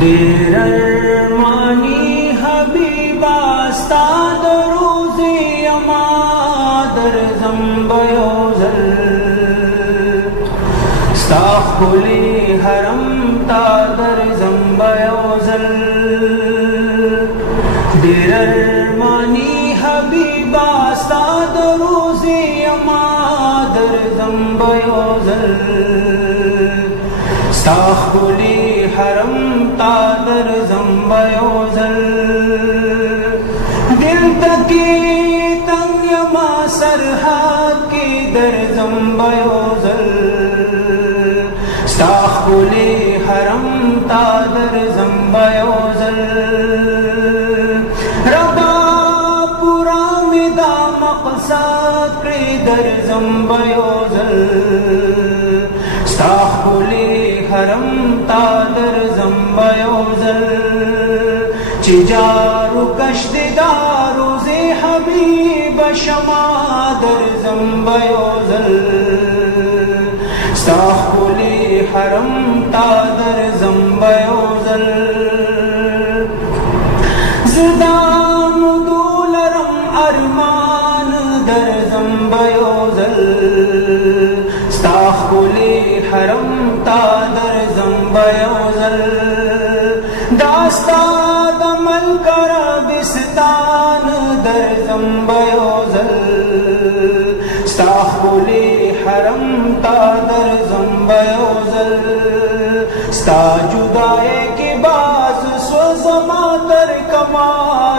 دیر ارمانی حبیبا ستا در روزی اما در زنبیوزل ستا خلی حرم تا در زنبیوزل دیر ارمانی حبیبا ستا در روزی اما در زنبیوزل ستا خلی حرم تا در زنبیوزل دل تکی تنگ یما سرحد کی در زنبیوزل ستا خلی حرم تا در زنبیوزل ربا پورا میدا مقصد کری در زنبیوزل ستا خلی حرم تا در زنبیوزل چی جارو کشت داروز حبیب شما در زنبیوزل ستا خلی حرم تا در زنبیوزل زدان دولرم ارمان در زنبیوزل ستا خلی حرم تا در زنبیوزل داستا دمل کربستان در زنبیوزل ستا خلی حرم تا در زنبیوزل ستا جدائی کی باز سوزما در کما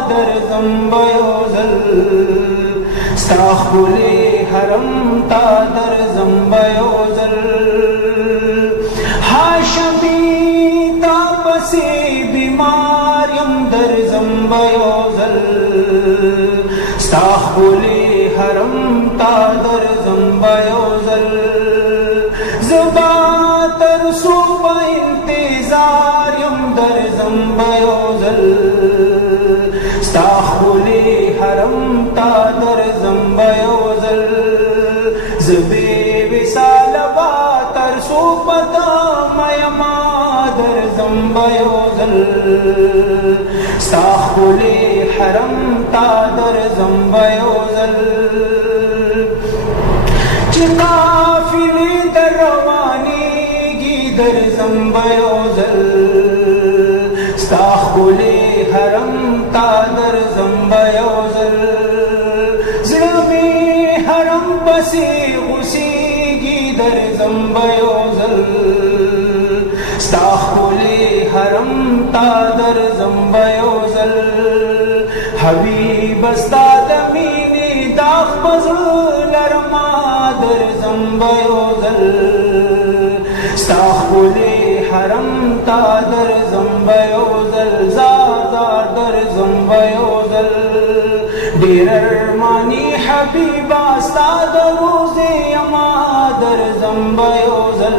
در زنبیوزل ستا خلی حرم تا در زنبیوزل هاشمی تا پسی بیماریم در زنبیوزل ستا خلی حرم تا در زنبیوزل زبا ترسو با انتظاریم در زنبیوزل ستا خلی حرم تا در زنبیوزل زبی وصال با ترسو پتا میما در زنبیوزل ستا خلی حرم تا در زنبیوزل چی قافلی در روانیگی در زنبیوزل ستا خلی حرم تا در زنبیوزل زلمی حرم بسی غسیگی در زنبیوزل ستا خلی حرم تا در زنبیوزل حبیب ستا دمینی داغ بزل لرما در زنبیوزل ستا خلی حرم تا در زنبیوزل زازار در زنبیوزل دیر ارمانی حبیبا ستا در روزی اما در زنبیوزل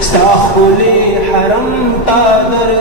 ستا خلی حرم تا در